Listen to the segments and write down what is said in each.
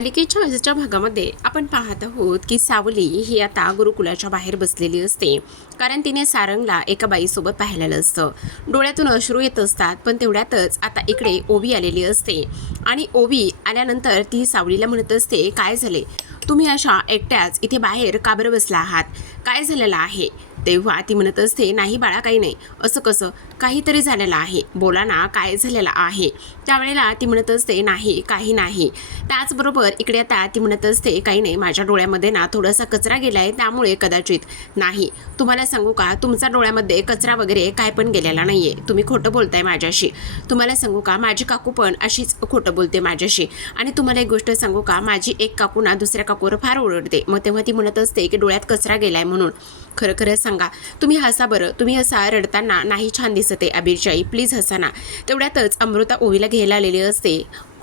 मालिकेच्या आजच्या भागामध्ये आपण पाहत आहोत की सावली ही आता गुरुकुलाच्या बाहेर बसलेली असते, कारण तिने सारंगला एका बाईसोबत पाहिलेलं असतं. डोळ्यातून अश्रू येत असतात, पण तेवढ्यातच आता इकडे ओवी आलेली असते आणि ओवी आल्यानंतर ती सावलीला म्हणत असते, काय झाले, तुम्ही अशा एकट्याच इथे बाहेर का बरं बसला आहात, काय झालेलं आहे. तेव्हा ती म्हणत असते, नाही बाळा, काही नाही. असं कसं, काहीतरी झालेलं आहे, बोला ना, काय झालेलं आहे. त्यावेळेला ती म्हणत असते, नाही काही नाही. त्याचबरोबर इकडे आता ती म्हणत असते, काही नाही, माझ्या डोळ्यामध्ये ना थोडासा कचरा गेलाय, त्यामुळे कदाचित. नाही, तुम्हाला सांगू का, तुमच्या डोळ्यामध्ये कचरा वगैरे काय पण गेलेला नाहीये, तुम्ही खोटं बोलताय माझ्याशी. तुम्हाला सांगू का, माझी काकू पण अशीच खोटं बोलते माझ्याशी. आणि तुम्हाला एक गोष्ट सांगू का, माझी एक काकू ना दुसऱ्या काकूवर फार ओरडते. मग तेव्हा ती म्हणत असते की डोळ्यात कचरा गेलाय म्हणून. खरं खरं सांगा, तुम्ही हसा बरं, तुम्ही हसा, रडताना नाही छान दिसते अबीरशाही, प्लीज हसा ना. तेवढ्यातच अमृता ओवीला घ्यायला आलेली असते,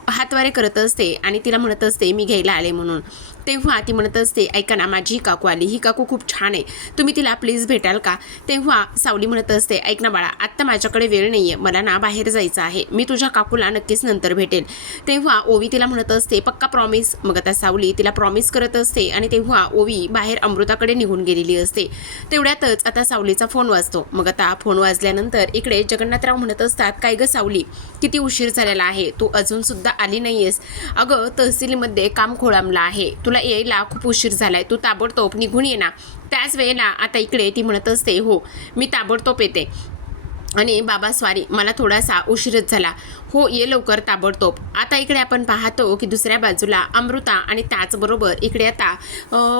हातवारे करत असते आणि तिला म्हणत असते, मी घ्यायला आले म्हणून. तेव्हा ती म्हणत असते, ऐका ना, माझी ही काकू आली, ही काकू खूप छान आहे, तुम्ही तिला प्लीज भेटाल का. तेव्हा सावली म्हणत असते, ऐक ना बाळा, आत्ता माझ्याकडे वेळ नाही आहे, मला ना बाहेर जायचं आहे, मी तुझ्या काकूला नक्कीच नंतर भेटेल. तेव्हा ओवी तिला म्हणत असते, पक्का प्रॉमिस. मग आता सावली तिला प्रॉमिस करत असते आणि तेव्हा ओवी बाहेर अमृताकडे निघून गेलेली असते. तेवढ्यातच आता सावलीचा फोन वाजतो. मग आता फोन वाजल्यानंतर इकडे जगन्नाथराव म्हणत असतात, काय गं सावली, किती उशीर झालेला आहे, तू अजून सुद्धा आली नाहीयेस. अगं, तहसीलमध्ये काम खोळंबलं आहे, तुला यायला खूप उशीर झालाय, तू ताबडतोब निघून ये ना. त्याच वेळेला आता इकडे ती म्हणत असते, हो मी ताबडतोब येते. आणि बाबा सॉरी, मला थोडासा उशीरच झाला. हो, ये लवकर ताबडतोब. आता इकडे आपण पाहतो की दुसऱ्या बाजूला अमृता आणि त्याचबरोबर इकडे आता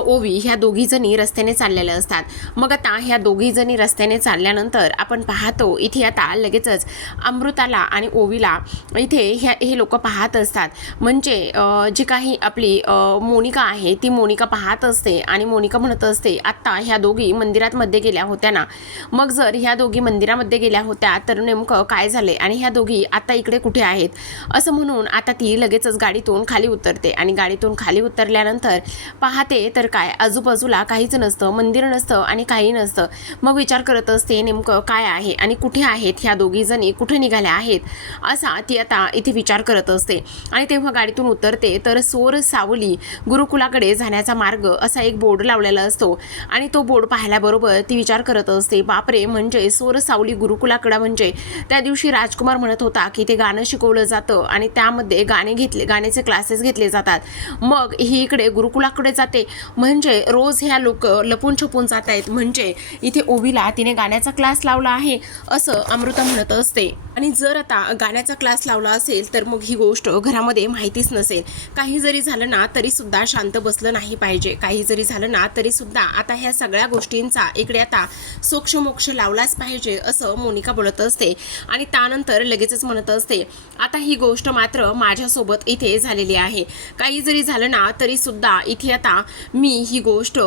ओवी ह्या दोघीजणी रस्त्याने चाललेल्या असतात. मग आता ह्या दोघीजणी रस्त्याने चालल्यानंतर आपण पाहतो इथे आता लगेचच अमृताला आणि ओवीला इथे हे लोक पाहत असतात. म्हणजे जी काही आपली मोनिका आहे, ती मोनिका पाहत असते आणि मोनिका म्हणत असते, आत्ता ह्या दोघी मंदिरात मध्ये गेल्या होत्या ना, मग जर ह्या दोघी मंदिरामध्ये गेल्या होत्या तर नेमकं काय झाले आणि ह्या दोघी आता इकडे कुठे आहेत. असं म्हणून आता ती लगेचच गाडीतून खाली उतरते आणि गाडीतून खाली उतरल्यानंतर पाहते तर काय, आजूबाजूला काहीच नसतं, मंदिर नसतं आणि काही नसतं. मग विचार करत असते, नेमकं काय आहे आणि कुठे आहेत ह्या दोघी जणी, कुठे निघाल्या आहेत, असा ती आता इथे विचार करत असते. आणि तेव्हा गाडीतून उतरते तर सोर सावली गुरुकुलाकडे जाण्याचा मार्ग असा एक बोर्ड लावलेला असतो आणि तो बोर्ड पाहिल्याबरोबर ती विचार करत असते, बापरे, म्हणजे सोर सावली गुरुकुलाकडे, म्हणजे त्या दिवशी राजकुमार म्हणत होता की ते गाणं शिकवलं जातं आणि त्यामध्ये गाण्याचे क्लासेस घेतले जातात. मग ही इकडे गुरुकुलाकडे जाते, म्हणजे रोज ह्या लोक लपून छपून जात आहेत, म्हणजे इथे ओवीला तिने गाण्याचा क्लास लावला आहे असं अमृता म्हणत असते. आणि जर आता गाण्याचा क्लास लावला असेल तर मग ही गोष्ट घरामध्ये माहितीच नसेल. काही जरी झालं ना तरी सुद्धा शांत बसलं नाही पाहिजे, काही जरी झालं ना तरी सुद्धा आता ह्या सगळ्या गोष्टींचा इकडे आता सोक्षमोक्ष लावलाच पाहिजे असं मोनिका बोलत असते. आणि त्यानंतर लगेचच म्हणत असते, आता ही गोष्ट मात्र माझ्यासोबत इथे झालेली आहे, काही जरी झालं ना तरी सुद्धा इथे आता मी ही गोष्ट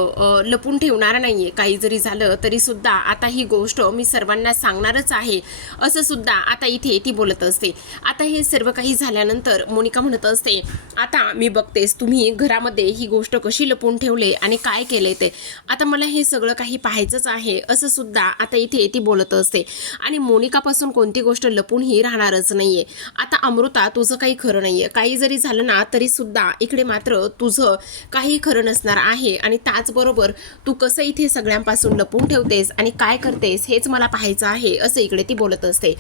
लपून ठेवणार नाहीये, काही जरी झालं तरी सुद्धा आता ही गोष्ट मी सर्वांना सांगणारच आहे असं सुद्धा आता इथे ती बोलत असते. आता हे सर्व काही झाल्यानंतर मोनिका म्हणत असते, आता मी बघतेस तुम्ही घरामध्ये ही गोष्ट कशी लपून ठेवले आणि काय केले ते, आता मला हे सगळं काही पाहायचंच आहे असं सुद्धा आता इथे ती बोलत असते. आणि मोनिकापासून कोणती गोष्ट लपून ही राहणारच नाहीये. आता अमृता, तुझं काही खरं नाहीये, काही जरी झालं ना तरी सुद्धा इकडे मात्र तुझं काही खरं नसणार आहे. आणि त्याचबरोबर तू कसं इथे सगळ्यांपासून लपून ठेवतेस आणि काय करतेस हेच मला पाहायचं आहे असं इकडे ती बोलत असते.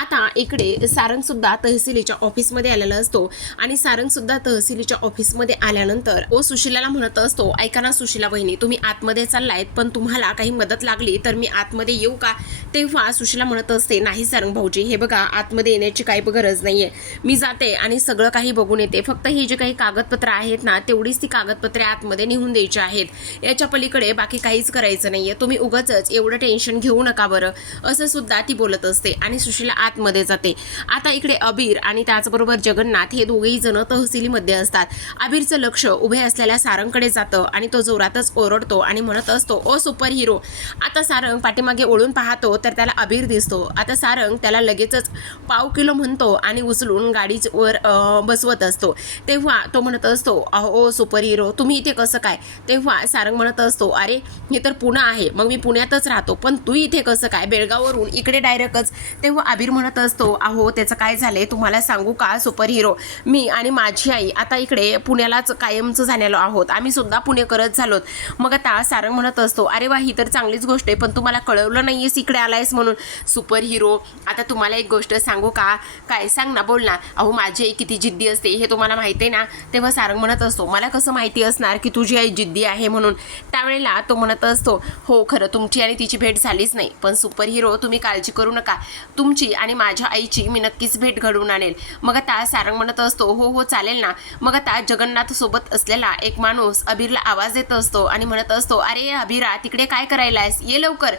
आता इकडे सारंग सुद्धा तहसीलीच्या ऑफिसमध्ये आलेला असतो आणि सारंग सुद्धा तहसीलीच्या ऑफिसमध्ये आल्यानंतर सुशिलाला म्हणत असतो, ऐका ना सुशिला वहिनी, तुम्ही आतमध्ये चाललायत, पण तुम्हाला काही मदत लागली तर मी आतमध्ये येऊ का. तेव्हा सुशिला म्हणत असते, नाही सारंग भाऊजी, हे बघा, आतमध्ये येण्याची काही गरज नाहीये, मी जाते आणि सगळं काही बघून येते, फक्त ही जी काही कागदपत्र आहेत ना तेवढीच ती कागदपत्रे आतमध्ये नेऊन द्यायची आहेत, याच्या पलीकडे बाकी काहीच करायचं नाहीये, तुम्ही उगाचच एवढं टेन्शन घेऊ नका बरं असं सुद्धा ती बोलत असते. आणि सुशिला आतमध्ये जाते. आता इकडे अबीर आणि त्याचबरोबर जगन्नाथ हे दोघेही जण तहसीलीमध्ये असतात. अबीरचं लक्ष उभे असलेल्या सारंगकडे जातं आणि तो जोरातच ओरडतो आणि म्हणत असतो, ओ सुपर हिरो. आता सारंग पाठीमागे ओळून पाहतो तर त्याला अबीर दिसतो. आता सारंग त्याला लगेचच पाव किलो म्हणतो आणि उचलून गाडीवर बसवत असतो. तेव्हा तो म्हणत असतो, अहो सुपर हिरो तुम्ही इथे कसं काय? तेव्हा सारंग म्हणत असतो, अरे हे तर पुणे आहे, मग मी पुण्यातच राहतो, पण तू इथे कसं काय बेळगाववरून इकडे डायरेक्टच? तेव्हा अबीर म्हणत असतो, अहो त्याचं काय झालंय तुम्हाला सांगू का सुपर हिरो, मी आणि माझी आई आता इकडे पुण्यालाच कायमचं झालेलो आहोत, आम्ही सुद्धा पुणेकरच झालोत. मग आता सारंग म्हणत असतो, अरे वा ही तर चांगलीच गोष्ट आहे, पण तुम्हाला कळवलं नाहीयेस इकडे आलायस म्हणून. सुपर हिरो आता तुम्हाला एक गोष्ट सांगू का? काय सांग ना, बोल ना. अहो माझी आई किती जिद्दी असते हे तुम्हाला माहिती आहे ना. तेव्हा सारंग म्हणत असतो, मला कसं माहिती असणार की तुझी आई जिद्दी आहे म्हणून. त्यावेळेला तो म्हणत असतो, हो खरं तुमची आणि तिची भेट झालीच नाही, पण सुपर हिरो तुम्ही काळजी करू नका, तुमची आणि माझ्या आईची मी नक्कीच भेट घडवून आणेल. मग आता सारंग म्हणत असतो, हो हो चालेल ना. मग आता जगन्नाथ सोबत असलेला एक माणूस अबीरला आवाज देत असतो आणि म्हणत असतो, अरे अबीरा तिकडे काय करायलायस, ये लवकर,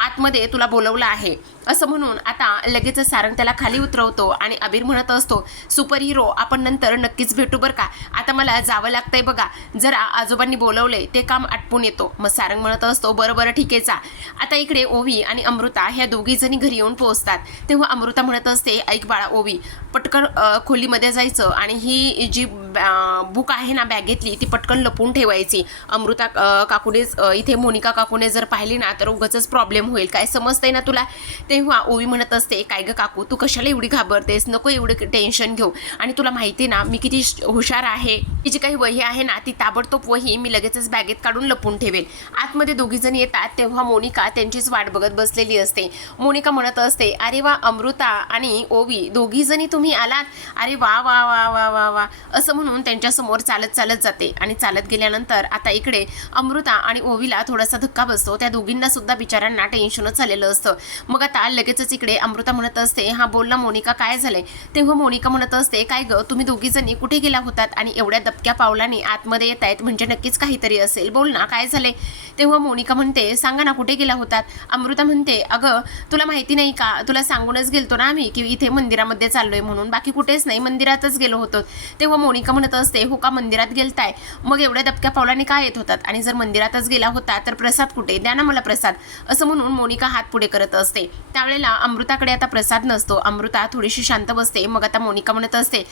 आतमध्ये तुला बोलवलं आहे. असं म्हणून आता लगेच सारंग त्याला खाली उतरवतो आणि अबीर म्हणत असतो, सुपर हिरो आपण नंतर नक्कीच भेटू बरं का, आता मला जावं लागतंय बघा, जरा आजोबांनी बोलवलंय ते काम आटपून येतो. मग सारंग म्हणत असतो, बरं बरं ठीक आहे जा. आता इकडे ओवी आणि अमृता ह्या दोघी जणी घरी येऊन पोहोचतात. तेव्हा अमृता म्हणत असते, ऐक बाळा ओवी, पटकन खोलीमध्ये जायचं आणि ही जी बुक आहे ना बॅगेतली ती पटकन लपून ठेवायची. अमृता काकूनेच इथे मोनिका काकूने जर पाहिली ना तर उगाचच प्रॉब्लेम होईल, काय समजतंय ना तुला? तेव्हा ओवी म्हणत असते, काय ग काकू तू कशाला एवढी घाबरतेस, नको एवढं टेन्शन घेऊ, आणि तुला माहिती ना मी किती हुशार आहे, ती जी काही वही आहे ना ती ताबडतोब वही मी लगेचच बॅगेत काढून लपून ठेवेल. आतमध्ये दोघी जण येतात तेव्हा मोनिका त्यांचीच वाट बघत बसलेली असते. मोनिका म्हणत असते, अरे वा अमृता आणि ओवी दोघी जणी तुम्ही आलात, अरे वा वा वा वा वा वा, असं म्हणून त्यांच्यासमोर चालत चालत जाते. आणि चालत गेल्यानंतर आता इकडे अमृता आणि ओवीला थोडासा धक्का बसतो. त्या दोघींना सुद्धा बिचारांना टेन्शनच आलेलं असतं. मग आता लगेचच इकडे अमृता म्हणत असते, हा बोल ना मोनिका काय झालंय? तेव्हा मोनिका म्हणत असते, काय ग तुम्ही दोघी जणी कुठे गेला होतात आणि एवढ्या दबक्या पावलाने आतमध्ये येत आहेत, म्हणजे नक्कीच काहीतरी असेल, बोल ना काय झालंय? तेव्हा मोनिका म्हणते, सांगा ना कुठे गेला होतात? अमृता म्हणते, अगं तुला माहिती नाही का, तुला सांगूनच गेलतो ना आम्ही की इथे मंदिरामध्ये चाललोय म्हणून, बाकी कुठेच नाही, मंदिरातच गेलो होतो. तेव्हा मोनिका म्हणत असते, हो का मंदिरात गेलताय, मग एवढ्या दबक्या पावलाने काय येत होतात, आणि जर मंदिरातच गेला होता तर प्रसाद कुठे, द्या ना मला प्रसाद. असं म्हणून मोनिका हात पुढे करत असते. त्यावेळेला अमृताकडे आता प्रसाद नसतो. अमृता थोडीशी शांत बसते. मग आता मोनिका म्हणत असते,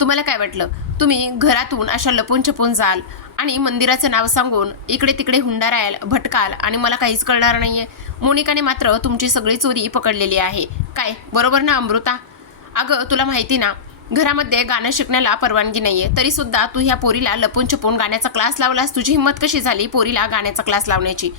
तुम्हाला काय वाटलं तुम्ही घरातून अशा लपून छपून जाल आणि मंदिराचं नाव सांगून इकडे तिकडे हुंडारायल भटकाल आणि मला काहीच कळणार नाहीये? मोनिकाने मात्र तुमची सगळी चोरी पकडलेली आहे, काय बरोबर ना अमृता? अगं तुला माहिती ना घरामध्ये गाणं शिकण्याला परवानगी नाहीये, तरी सुद्धा तू ह्या पोरीला लपून छपून गाण्याचा क्लास लावलास, तुझी हिंमत कशी झाली पोरीला गाण्याचा क्लास लावण्याची?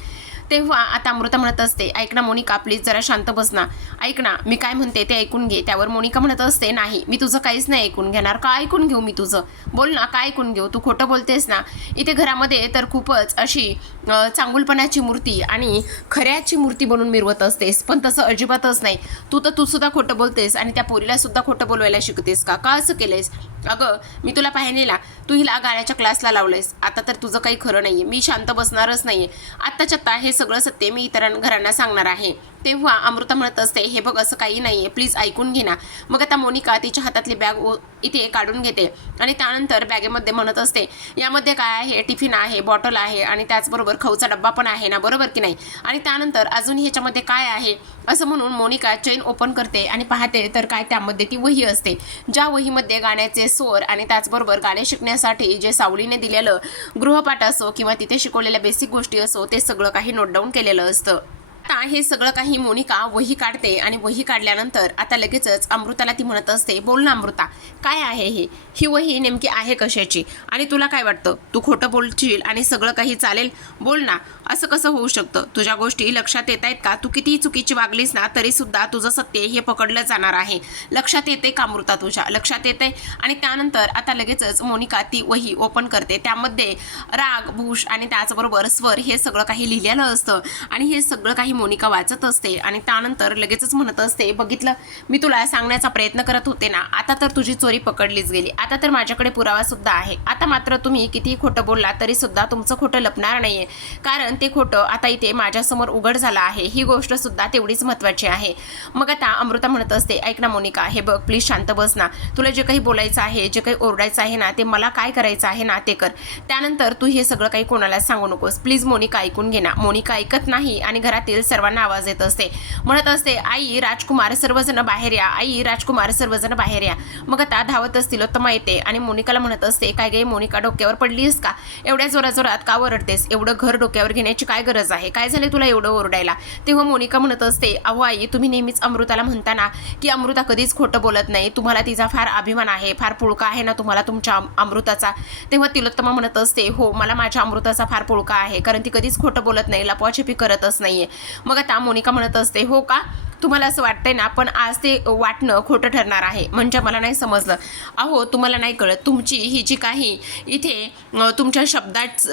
तेव्हा आता अमृता म्हणत असते, ऐक ना मोनिका प्लीज जरा शांत बस ना, ऐक ना मी काय म्हणते ते ऐकून घे. त्यावर मोनिका म्हणत असते, नाही मी तुझं काहीच नाही ऐकून घेणार. का ऐकून घेऊ मी तुझं? बोल ना काय ऐकून घेऊ? तू खोटं बोलतेस ना. इथे घरामध्ये तर खूपच अशी चांगुलपणाची मूर्ती आणि खऱ्याची मूर्ती बनवून मिरवत असतेस, पण तसं अजिबातच नाही. तू सुद्धा खोटं बोलतेस आणि त्या पोरीला सुद्धा खोटं बोलवायला शिकतेस का असं केलंयस? अगं मी तुला पाहिलेला तू हिला गाण्याच्या क्लासला लावलंयस, आता तर तुझं काही खरं नाहीये, मी शांत बसणारच नाहीये. आत्ताच्या आत्ता हे सगळं सत्य मी घरांना सांगणार आहे. तेव्हा अमृता म्हणत असते, हे बघ असं काही नाहीये, प्लीज ऐकून घे ना. मग आता मोनिका तिच्या हातातली बॅग इथे काढून घेते आणि त्यानंतर बॅगेमध्ये म्हणत असते, यामध्ये काय आहे? टिफिन आहे, बॉटल आहे आणि त्याचबरोबर खाऊचा डब्बा पण आहे ना, बरोबर की नाही? आणि त्यानंतर अजून ह्याच्यामध्ये काय आहे? असं म्हणून मोनिका चेन ओपन करते आणि पाहते तर काय त्यामध्ये ती वही असते, ज्या वहीमध्ये गाण्याचे स्वर आणि त्याचबरोबर गाणे शिकण्यासाठी जे सावलीने दिलेलं गृहपाठ असो किंवा तिथे शिकवलेल्या बेसिक गोष्टी असो ते सगळं काही नोट डाऊन केलेलं असतं. आता हे सगळं काही मोनिका वही काढते आणि वही काढल्यानंतर आता लगेचच अमृताला ती म्हणत असते, बोल ना अमृता काय आहे ही वही नेमकी आहे कशाची? आणि तुला काय वाटतं तू खोटं बोलशील आणि सगळं काही चालेल? बोल ना असं कसं होऊ शकतं? तुझ्या गोष्टी लक्षात येत आहेत का? तू किती चुकीची वागलीस ना तरी सुद्धा तुझं सत्य हे पकडलं जाणार आहे. लक्षात येते का अमृता? तुझ्या लक्षात येते? आणि त्यानंतर आता लगेचच मोनिका ती वही ओपन करते. त्यामध्ये राग भूष आणि त्याचबरोबर स्वर हे सगळं काही लिहिलेलं असतं आणि हे सगळं काही मोनिका वाचत असते आणि त्यानंतर लगेचच म्हणत असते, बघितलं मी तुला सांगण्याचा प्रयत्न करत होते ना, आता तर तुझी चोरी पकडलीच गेली. आता तर माझ्याकडे पुरावा सुद्धा आहे. आता मात्र तुम्ही कितीही खोटं बोलला तरी सुद्धा तुमचं खोटं लपणार नाहीये, कारण ते खोटं आता इथे माझ्यासमोर उघड झालं आहे. ही गोष्ट सुद्धा तेवढीच महत्त्वाची आहे. मग आता अमृता म्हणत असते, ऐक ना मोनिका हे बघ प्लीज शांत बस ना, तुला जे काही बोलायचं आहे जे काही ओरडायचं आहे ना ते मला काय करायचं आहे ना ते कर, त्यानंतर तू हे सगळं काही कोणाला सांगू नकोस. प्लीज मोनिका ऐकून घे ना. मोनिका ऐकत नाही आणि घरातील घरातील सर्वांना आवाज येत असते. म्हणत असते, आई राजकुमार सर्वजण बाहेर या, आई राजकुमार सर्वजण बाहेर या. मग आता धावतच तिलोत्तमा येते आणि मोनिकाला म्हणत असते, काय गे मोनिका, डोक्यावर पडलीस का? एवढ्या जोरात का ओरडतेस? एवढं घर डोक्यावर घेण्याची काय गरज आहे? काय झाले तुला एवढं ओरडायला? तेव्हा मोनिका म्हणत असते, अहो आई, तुम्ही नेहमीच अमृताला म्हणता ना की अमृता कधीच खोटं बोलत नाही, तुम्हाला तिचा फार अभिमान आहे, फार पुळका आहे ना तुम्हाला तुमच्या अमृताचा. तेव्हा तिलोत्तमा म्हणत असते, हो, मला माझ्या अमृताचा फार पुळका आहे, कारण ती कधीच खोटं बोलत नाही, लपवाछपी करतच नाहीये. मग आता मोनिका म्हणत असते, हो का, तुम्हाला असं वाटतंय ना, पण आज ते वाटणं खोटं ठरणार आहे. म्हणजे मला नाही समजलं. अहो, तुम्हाला नाही कळत, तुमची ही जी काही इथे तुमच्या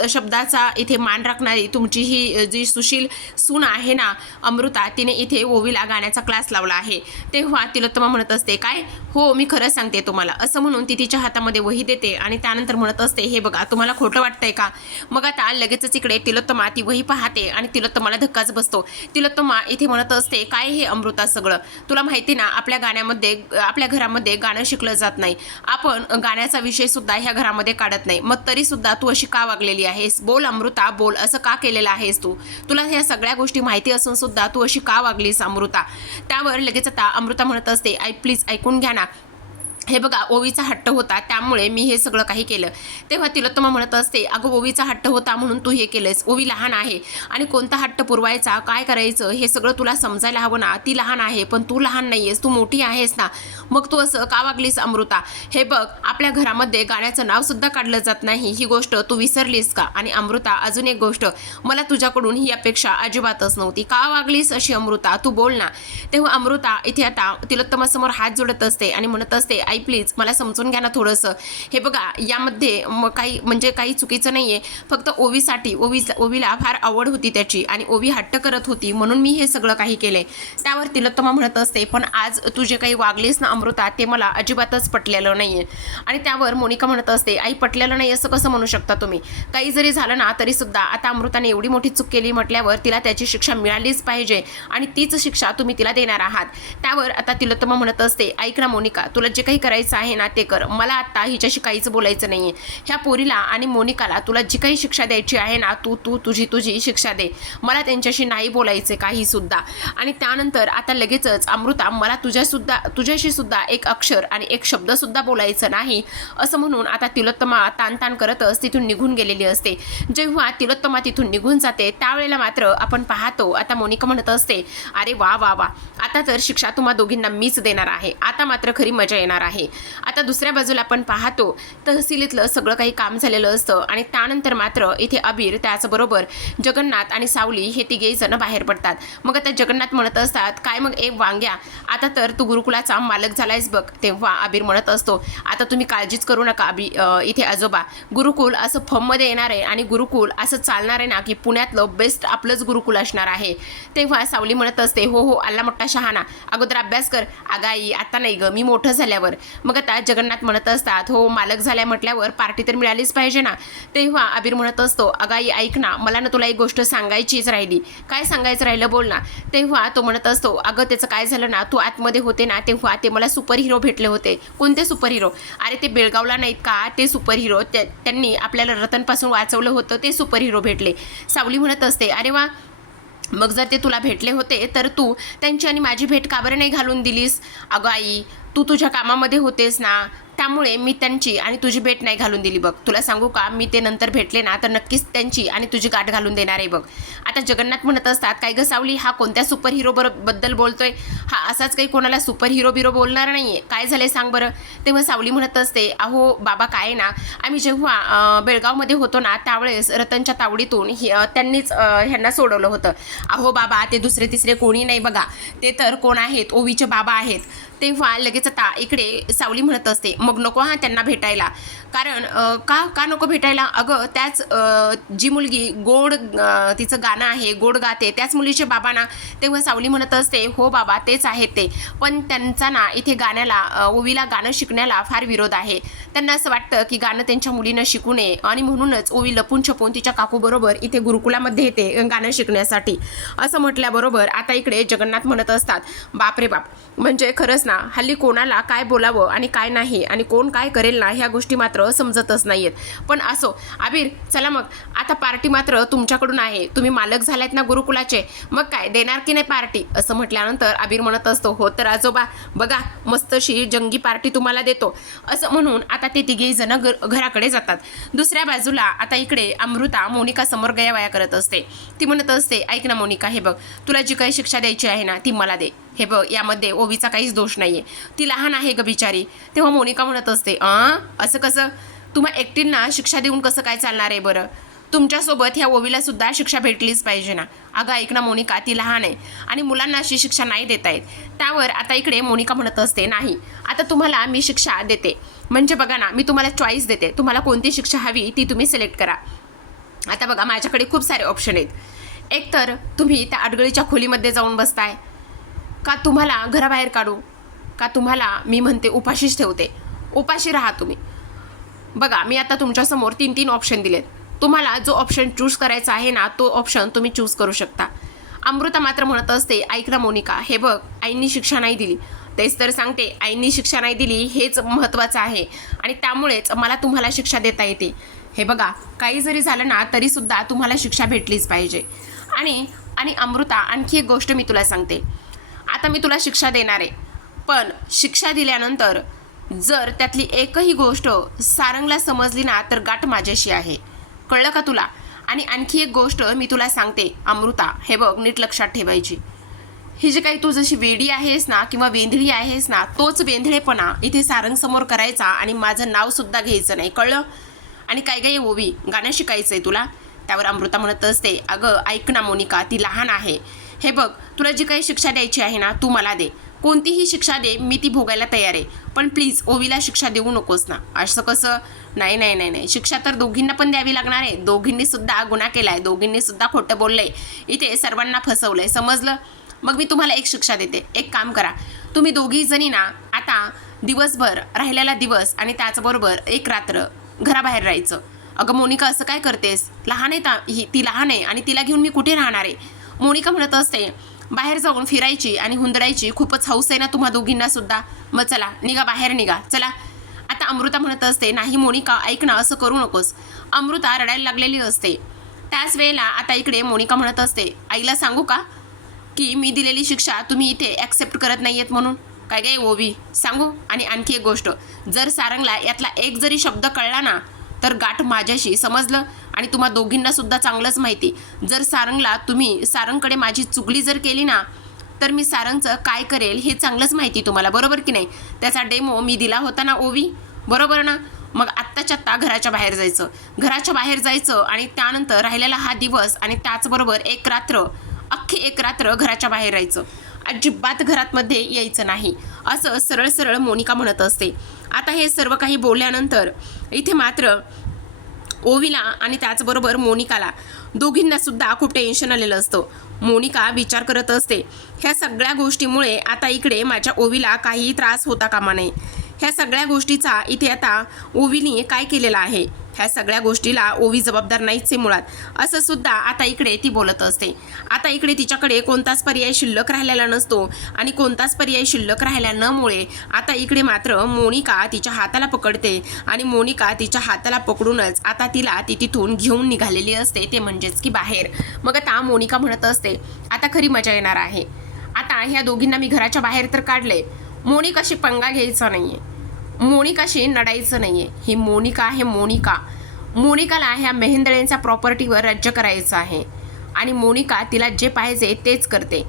शब्दाचा इथे मान राखणारी तुमची ही जी सुशील सून आहे ना अमृता, तिने इथे ओवीला गाण्याचा क्लास लावला आहे. तेव्हा तिलोत्तमा म्हणत असते, काय? हो, मी खरं सांगते तुम्हाला, असं म्हणून ती तिच्या हातामध्ये वही देते आणि त्यानंतर म्हणत असते, हे बघा, तुम्हाला खोटं वाटतंय का? मग आता लगेचच इकडे तिलोत्तमा ती वही पाहते आणि तिलोत्तमाला धक्काच बसतो. तिलोत्तमा इथे म्हणत असते, काय हे अमृता सगळं? तुला माहिती ना, आपल्या घरामध्ये गाणं शिकलं जात नाही, आपण गाण्याचा विषय सुद्धा ह्या घरामध्ये काढत नाही, मग तरी सुद्धा तू अशी का वागलेली आहेस? बोल अमृता, बोल, असं का केलेलं आहेस तू? तुला ह्या सगळ्या गोष्टी माहिती असून सुद्धा तू अशी का वागलीस अमृता? त्यावर लगेच आता अमृता म्हणत असते, आई प्लीज ऐकून घ्या ना, हे बघा, ओवीचा हट्ट होता त्यामुळे मी हे सगळं काही केलं. तेव्हा तिलोत्तमा म्हणत असते, अगं ओवीचा हट्ट होता म्हणून तू हे केलंस, ओवी लहान आहे आणि कोणता हट्ट पुरवायचा, काय करायचं हे सगळं तुला समजायला हवं ना. ती लहान आहे पण तू लहान नाही आहेस, तू मोठी आहेस ना, मग तू असं का वागलीस अमृता? हे बघ, आपल्या घरामध्ये गाण्याचं नाव सुद्धा काढलं जात नाही, ही गोष्ट तू विसरलीस का? आणि अमृता, अजून एक गोष्ट, मला तुझ्याकडून ही अपेक्षा अजिबातच नव्हती, का वागलीस अशी अमृता? तू बोल ना. तेव्हा अमृता इथे आता तिलोत्तमासमोर हात जोडत असते आणि म्हणत असते, आई प्लीज मला समजून घ्या ना थोडंसं. हे बघा, यामध्ये काही चुकीचं नाहीये, फक्त ओवीला फार आवड होती त्याची आणि ओवी हट्ट करत होती म्हणून मी हे सगळं काही केलंय. त्यावर तिलोत्तमा म्हणत असते, पण आज तू जे काही वागलीस ना अमृता, ते मला अजिबातच पटलेलं नाहीये. आणि त्यावर मोनिका म्हणत असते, आई पटलेलं नाही असं कसं म्हणू शकता तुम्ही? काही जरी झालं ना तरी सुद्धा आता अमृताने एवढी मोठी चूक केली म्हटल्यावर तिला त्याची शिक्षा मिळालीच पाहिजे आणि तीच शिक्षा तुम्ही तिला देणार आहात. त्यावर आता तिलोत्तमा म्हणत असते, ऐक ना मोनिका, तुला जे काही करायचं आहे ना ते कर, मला आता हिच्याशी काहीच बोलायचं नाहीये. ह्या पोरीला आणि मोनिकाला तुला जी काही शिक्षा द्यायची आहे ना, तुझी शिक्षा दे, मला त्यांच्याशी नाही बोलायचे काही सुद्धा. आणि त्यानंतर आता लगेचच अमृता, मला तुझ्याशी सुद्धा एक अक्षर आणि एक शब्द सुद्धा बोलायचं नाही, असं म्हणून आता तिलोत्तमा ताण करतच तिथून निघून गेलेली असते. जेव्हा तिलोत्तमा तिथून निघून जाते त्यावेळेला मात्र आपण पाहतो आता मोनिका म्हणत असते, अरे वा वा वा, आता तर शिक्षा तुम्हा दोघींना मीच देणार आहे, आता मात्र खरी मजा येणार आहे. आता दुसऱ्या बाजूला आपण पाहतो तहसीलीतलं सगळं काही काम झालेलं असतं आणि त्यानंतर मात्र इथे अबीर, त्याचबरोबर जगन्नाथ आणि सावली हे तिघेही जण बाहेर पडतात. मग आता जगन्नाथ म्हणत असतात, काय मग एक वांग्या, आता तर तू गुरुकुलाचा मालक झालायस बघ. तेव्हा अबीर म्हणत असतो, आता तुम्ही काळजीच करू नका इथे आजोबा, गुरुकुल असं फॉर्ममध्ये येणार आहे आणि गुरुकुल असं चालणार आहे ना की पुण्यातलं बेस्ट आपलंच गुरुकुल असणार आहे. तेव्हा सावली म्हणत असते, हो आल्ला मोठा शहाणा, अगोदर अभ्यास कर. अगाई, आता नाही ग, मी मोठं झाल्यावर. मग आता जगन्नाथ म्हणत असतात, हो मालक झाल्या म्हटल्यावर पार्टी तर मिळालीच पाहिजे ना. तेव्हा अबीर म्हणत असतो, अगाई ऐक ना, मला ना तुला एक गोष्ट सांगायचीच राहिली. काय सांगायचं राहिलं, बोल ना. तेव्हा तो म्हणत असतो, अगं त्याचं काय झालं ना, तू आतमध्ये होते ना तेव्हा ते मला सुपर हिरो भेटले होते. कोणते सुपर हिरो? अरे ते बेळगावला नाहीत का ते सुपर हिरो, त्यांनी आपल्याला रतनपासून वाचवलं होतं ते सुपर हिरो भेटले. सावली म्हणत असते, अरे वा, मग जर ते तुला भेटले होते तर तू त्यांची आणि माझी भेट का बरं नाही घालून दिलीस? अगं आई, तू तुझ्या कामामध्ये होतेस ना, त्यामुळे मी त्यांची आणि तुझी भेट नाही घालून दिली बघ. तुला सांगू का, मी ते नंतर भेटले ना तर नक्कीच त्यांची आणि तुझी गाठ घालून देणार आहे बघ. आता जगन्नाथ म्हणत असतात, काय गं सावली, हा कोणत्या सुपर हिरो बद्दल बोलतोय? हा असाच काही कोणाला सुपर हिरो बोलणार नाहीये, काय झालंय सांग बरं. तेव्हा सावली म्हणत असते, अहो बाबा, काय ना, आम्ही जेव्हा बेळगावमध्ये होतो ना त्यावेळेस रतनच्या तावडीतून त्यांनीच ह्यांना सोडवलं होतं. अहो बाबा, ते दुसरे तिसरे कोणी नाही बघा, ते तर कोण आहेत, ओवीचे बाबा आहेत. तेव्हा लगेच आता इकडे सावली म्हणत असते, मग नको हा त्यांना भेटायला. कारण का नको भेटायला? अगं त्याच जी मुलगी गोड तिचं गाणं आहे, गोड गाते, त्याच मुलीचे बाबा ना. तेव्हा सावली म्हणत असते, हो बाबा तेच आहेत ते, पण त्यांचा ना इथे गाण्याला, ओवीला गाणं शिकण्याला फार विरोध आहे. त्यांना असं वाटतं की गाणं त्यांच्या मुलीनं शिकू नये आणि म्हणूनच ओवी लपून छपून तिच्या काकूबरोबर इथे गुरुकुलामध्ये येते गाणं शिकण्यासाठी. असं म्हटल्याबरोबर आता इकडे जगन्नाथ म्हणत असतात, बाप रे बाप, म्हणजे खरंच ना हल्ली कोणाला काय बोलावं आणि काय नाही आणि कोण काय करेल ना ह्या गोष्टी मात्र समजतच नाहीयेत. पण असो आबीर, चला मग आता पार्टी मात्र तुमच्याकडून आहे, तुम्ही मालक झालात ना गुरुकुलाचे, मग काय देणार की नाही पार्टी? असं म्हटल्यानंतर आबीर म्हणत असतो, हो तर आजोबा बघा मस्तशी जंगी पार्टी तुम्हाला देतो. असं म्हणून आता ते तिघेही जण घराकडे जातात. दुसऱ्या बाजूला आता इकडे अमृता मोनिका समोर गयावया करत असते. ती म्हणत असते, ऐक ना मोनिका, हे बघ तुला जी काही शिक्षा द्यायची आहे ना ती मला दे. हे बघ यामध्ये ओवीचा काहीच दोष नाहीये, ती लहान आहे ग बिचारी. तेव्हा मोनिका म्हणत असते, असं कसं? तुम्हा एकटींना शिक्षा देऊन कसं काय चालणार आहे बरं? तुमच्यासोबत ह्या ओवीला सुद्धा शिक्षा भेटलीच पाहिजे ना. अगं ऐक ना मोनिका, ती लहान आहे आणि मुलांना अशी शिक्षा नाही देता येत. त्यावर आता इकडे मोनिका म्हणत असते, नाही आता तुम्हाला मी शिक्षा देते. म्हणजे बघा ना, मी तुम्हाला चॉईस देते, तुम्हाला कोणती शिक्षा हवी ती तुम्ही सिलेक्ट करा. आता बघा माझ्याकडे खूप सारे ऑप्शन आहेत. एक तर तुम्ही त्या अडगळीच्या खोलीमध्ये जाऊन बसताय, का तुम्हाला घराबाहेर काढू, का तुम्हाला मी म्हणते उपाशीच ठेवते, उपाशी राहा तुम्ही. बघा मी आता तुमच्यासमोर 3 ऑप्शन दिलेत. तुम्हाला जो ऑप्शन चूज करायचा आहे ना तो ऑप्शन तुम्ही चूज करू शकता. अमृता मात्र म्हणत असते, ऐक ना मोनिका, हे बघ आईंनी शिक्षा नाही दिली. तेच तर सांगते, आईंनी शिक्षा नाही दिली हेच महत्त्वाचं आहे आणि त्यामुळेच मला तुम्हाला शिक्षा देता येते. हे बघा काही जरी झालं ना तरीसुद्धा तुम्हाला शिक्षा भेटलीच पाहिजे. आणि अमृता, आणखी एक गोष्ट मी तुला सांगते. आता मी तुला शिक्षा देणार आहे, पण शिक्षा दिल्यानंतर जर त्यातली एकही गोष्ट सारंगला समजली ना तर गाठ माझ्याशी आहे, कळलं का तुला? आणि आणखी एक गोष्ट मी तुला सांगते अमृता, हे बघ नीट लक्षात ठेवायची. ही जी काही तू जशी वेडी आहेस ना किंवा वेंधळी आहेस ना, तोच वेंधळेपणा इथे सारंगसमोर करायचा आणि माझं नावसुद्धा घ्यायचं नाही, कळलं? आणि काय काय ओवी, गाणं शिकायचं आहे तुला? त्यावर अमृता म्हणत असते, अगं ऐक ना मोनिका, ती लहान आहे. हे बघ तुला जी काही शिक्षा द्यायची आहे ना तू मला दे, कोणतीही शिक्षा दे, मी ती भोगायला तयार आहे. पण प्लीज ओवीला शिक्षा देऊ नकोस ना. असं कसं? नाही नाही नाही नाही, शिक्षा तर दोघींना पण द्यावी लागणार आहे. दोघींनी सुद्धा गुन्हा केलाय, दोघींनी सुद्धा खोटं बोललंय, इथे सर्वांना फसवलंय, समजलं? मग मी तुम्हाला एक शिक्षा देते. एक काम करा, तुम्ही दोघी जणी ना आता दिवसभर, राहिलेला दिवस आणि त्याचबरोबर एक रात्र घराबाहेर राहायचं. अगं मोनिका असं काय करतेस? लहान आहे ती लहान आहे आणि तिला घेऊन मी कुठे राहणार आहे? मोनिका म्हणत असते, बाहेर जाऊन फिरायची आणि हुंदरायची खूपच हौस आहे ना तुम्हा दोघींना सुद्धा. मग चला निघा, बाहेर निघा, चला. आता अमृता म्हणत असते, नाही मोनिका ऐक ना, असं करू नकोस. अमृता रडायला लागलेली असते. त्याच वेळेला आता इकडे मोनिका म्हणत असते, आईला सांगू का की मी दिलेली शिक्षा तुम्ही इथे ॲक्सेप्ट करत नाही आहेत म्हणून? काय काय ओवी, सांगू? आणि आणखी एक गोष्ट, जर सारंगला यातला एक जरी शब्द कळला ना तर गाठ माझ्याशी, समजलं? आणि तुम्हा दोघींना सुद्धा चांगलंच माहिती, जर तुम्ही सारंगकडे माझी चुगली जर केली ना तर मी सारंगचं काय करेल हे चांगलंच माहिती तुम्हाला, बरोबर की नाही? त्याचा डेमो मी दिला होता ना ओवी, बरोबर ना? मग आत्ताच्या आत्ता घराच्या बाहेर जायचं, घराच्या बाहेर जायचं आणि त्यानंतर राहिलेला हा दिवस आणि त्याचबरोबर एक रात्र, अख्खी एक रात्र घराच्या बाहेर राहायचं, अजिबात घरातमध्ये यायचं नाही, असं सरळ सरळ मोनिका म्हणत असते. आता हे सर्व काही बोलल्यानंतर इथे मात्र ओवीला आणि त्याचबरोबर मोनिकाला दोघींना सुद्धा खूप टेन्शन आलेलं असतं. मोनिका विचार करत असते, ह्या सगळ्या गोष्टीमुळे आता इकडे माझ्या ओवीला काही त्रास होता कामा नये. ह्या सगळ्या गोष्टीचा इथे आता ओवीने काय केलेलं आहे, ह्या सगळ्या गोष्टीला ओवी जबाबदार नाहीच आहे मुळात, असं सुद्धा आता इकडे ती बोलत असते. आता इकडे तिच्याकडे कोणताच पर्याय शिल्लक राहिलेला नसतो आणि कोणताच पर्याय शिल्लक राहिल्या नमुळे आता इकडे मात्र मोनिका तिच्या हाताला पकडते आणि मोनिका तिच्या हाताला पकडूनच आता तिला ती तिथून घेऊन निघालेली असते, ते म्हणजेच की बाहेर. मग आता मोनिका म्हणत असते, आता खरी मजा येणार आहे. आता ह्या दोघींना मी घराच्या बाहेर तर काढले, मोनिकाशी पंगा घ्यायचा नाहीये, मोनिकाशी नडायचं नाहीये. ही मोनिका आहे मोनिकाला ह्या मेहेंदळेंच्या प्रॉपर्टीवर राज्य करायचं आहे आणि मोनिका तिला जे पाहिजे तेच करते.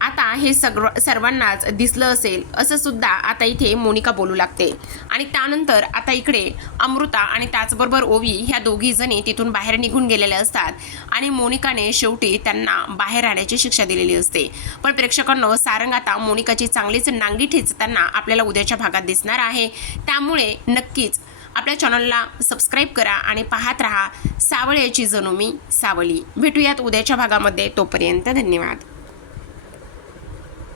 आता हे सर्वांनाच दिसलं असेल असं सुद्धा आता इथे मोनिका बोलू लागते. आणि त्यानंतर आता इकडे अमृता आणि त्याचबरोबर ओवी ह्या दोघी जणी तिथून बाहेर निघून गेलेल्या असतात आणि मोनिकाने शेवटी त्यांना बाहेर राहण्याची शिक्षा दिलेली असते. पण प्रेक्षकांनो, सारंग आता मोनिकाची चांगलीच नांगी ठेचताना आपल्याला उद्याच्या भागात दिसणार आहे. त्यामुळे नक्कीच आपल्या चॅनलला सबस्क्राईब करा आणि पाहत राहा सावळ्याची जणू मी सावली. भेटूयात उद्याच्या भागामध्ये, तोपर्यंत धन्यवाद.